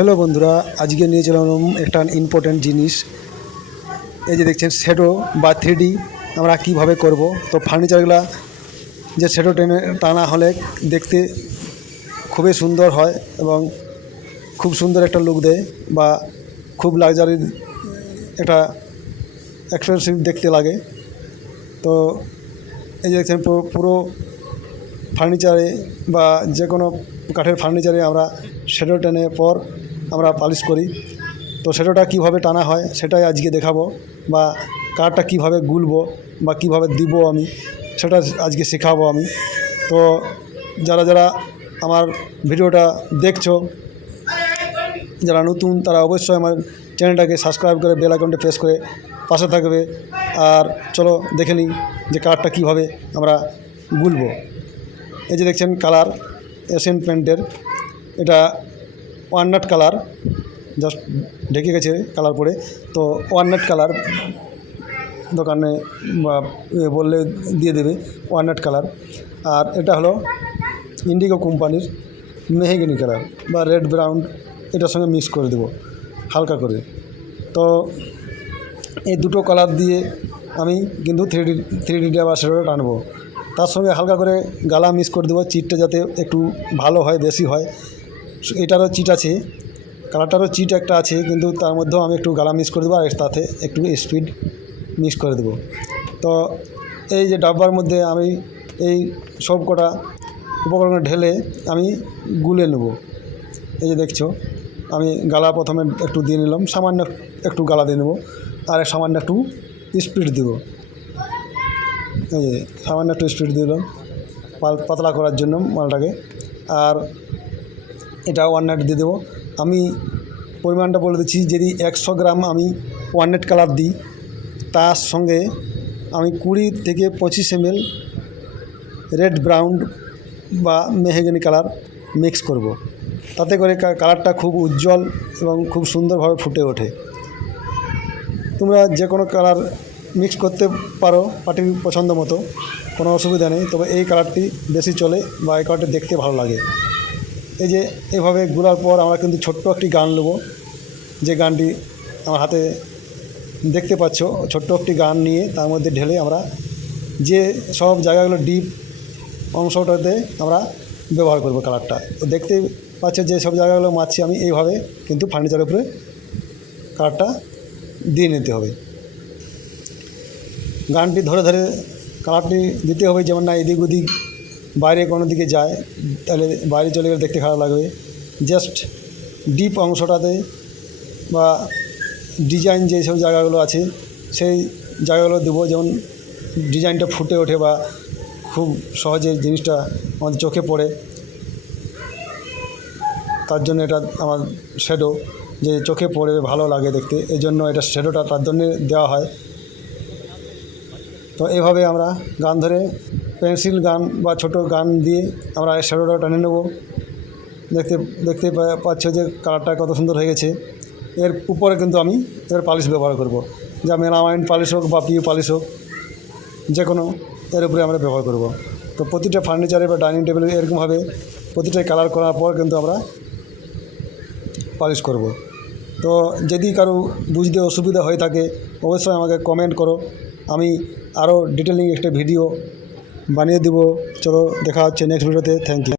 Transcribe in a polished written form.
Hello বন্ধুরা, আজকে নিয়ে চলে এলাম একটা ইম্পর্ট্যান্ট জিনিস। এই যে দেখছেন শ্যাডো বা 3D আমরা কিভাবে করব। তো ফার্নিচারগুলা যে শ্যাডো টানা হলে দেখতে খুবই সুন্দর হয় এবং খুব সুন্দর একটা লুক দেয় বা খুব লাক্সারি একটা এক্সপেন্সিভ দেখতে লাগে। তো এই যে দেখছেন পুরো ফার্নিচারে বা যে কোনো কাঠের ফার্নিচারে আমরা শ্যাডো টেনে পর আমরা পালিশ করি। তো শ্যাডোটা কীভাবে টানা হয় সেটাই আজকে দেখাবো, বা কাঠটা কীভাবে গুলবো বা কীভাবে দিব আমি সেটা আজকে শেখাবো আমি। তো যারা যারা আমার ভিডিওটা দেখছো, যারা নতুন তারা অবশ্যই আমার চ্যানেলটাকে সাবস্ক্রাইব করে বেল আইকনটা প্রেস করে পাশে থাকবে। আর চলো দেখে নিই যে কাঠটা কীভাবে আমরা গুলবো। এই যে দেখছেন কালার এশিয়ান পেন্টের, এটা ওয়ালনাট কালার, জাস্ট ঢেকে গেছে কালার পরে। তো ওয়ালনাট কালার দোকানে বা বললে দিয়ে দেবে ওয়ালনাট কালার। আর এটা হলো ইন্ডিগো কোম্পানির মেহগনি কালার বা রেড ব্রাউন, এটার সঙ্গে মিক্স করে দেবো হালকা করে। তো এই দুটো কালার দিয়ে আমি কিন্তু থ্রি ডি বা শ্যাডোটা টানবো। তার সঙ্গে হালকা করে গালা মিক্স করে দেবো, চিটটা যাতে একটু ভালো হয়, বেশি হয়। এটারও চিট আছে, কালারটারও চিট একটা আছে, কিন্তু তার মধ্যেও আমি একটু গালা মিক্স করে দেবো আর তাতে একটু স্পিড মিক্স করে দেবো। তো এই যে ডাব্বার মধ্যে আমি এই সব কটা উপকরণ ঢেলে আমি গুলে নেব। এই যে দেখছো আমি গালা প্রথমে একটু দিয়ে নিলাম, সামান্য একটু গালা দিয়ে নেবো আর সামান্য একটু স্পিড দেবো। এই যে সামান্য একটু স্পিড দিলাম পাতলা করার জন্য মালটাকে। আর এটা ওয়ালনাট দিয়ে দেবো। আমি পরিমাণটা বলে দিচ্ছি, যদি 100 গ্রাম আমি ওয়ালনাট কালার দিই, তার সঙ্গে আমি 20 থেকে 25 ml রেড ব্রাউন বা মেহগনি কালার মিক্স করব। তাতে করে কালারটা খুব উজ্জ্বল এবং খুব সুন্দরভাবে ফুটে ওঠে। তোমরা যে কোনো কালার মিক্স করতে পারো পার্টির পছন্দ মতো, কোনো অসুবিধা নেই। তবে এই কালারটি বেশি চলে বা এই কালারটি দেখতে ভালো লাগে। এই যে এভাবে গুলার পর আমরা কিন্তু ছোট্ট একটি গান নেব, যে গানটি আমার হাতে দেখতে পাচ্ছ। ছোট্ট একটি গান নিয়ে তার মধ্যে ঢেলে আমরা যে সব জায়গাগুলো ডিপ অংশটাতে আমরা ব্যবহার করব কালারটা। তো দেখতে পাচ্ছ যে সব জায়গাগুলো মারছি আমি, এইভাবে কিন্তু ফার্নিচারের উপরে কালারটা দিয়ে নিতে হবে। গানটি ধরে ধরে কালারটি দিতে হবে, যেমন না এদিক ওদিক বাইরে কোনো দিকে যায়, তাহলে বাইরে চলে গেলে দেখতে খারাপ লাগবে। জাস্ট ডিপ অংশটাতে বা ডিজাইন যেসব জায়গাগুলো আছে সেই জায়গাগুলো দেবো, যেমন ডিজাইনটা ফুটে ওঠে বা খুব সহজে জিনিসটা আমাদের চোখে পড়ে। তার জন্য এটা আমার শ্যাডো, যে চোখে পড়ে ভালো লাগে দেখতে, এই জন্য এটা শ্যাডোটা তার জন্যে দেওয়া হয়। তো এভাবে আমরা গান ধরে পেন্সিল গান বা ছোটো গান দিয়ে আমরা শ্যাডোটা টেনে নেব। দেখতে পাচ্ছ যে কালারটা কত সুন্দর হয়ে গেছে। এর উপরে কিন্তু আমি এর পালিশ ব্যবহার করব, যা মেলামাইন পালিশ হোক বা পিউ পালিশ হোক, যে কোনো এর উপরে আমরা ব্যবহার করব। তো প্রতিটা ফার্নিচারে বা ডাইনিং টেবিলে এরকমভাবে প্রতিটাই কালার করার পর কিন্তু আমরা পালিশ করব। তো যদি কারো বুঝতে অসুবিধা হয়ে থাকে অবশ্যই আমাকে কমেন্ট করো, আমি আরও ডিটেলিং একটা ভিডিও বানিয়ে দেবো। চলো দেখা হচ্ছে নেক্সট ভিডিওতে। Thank you.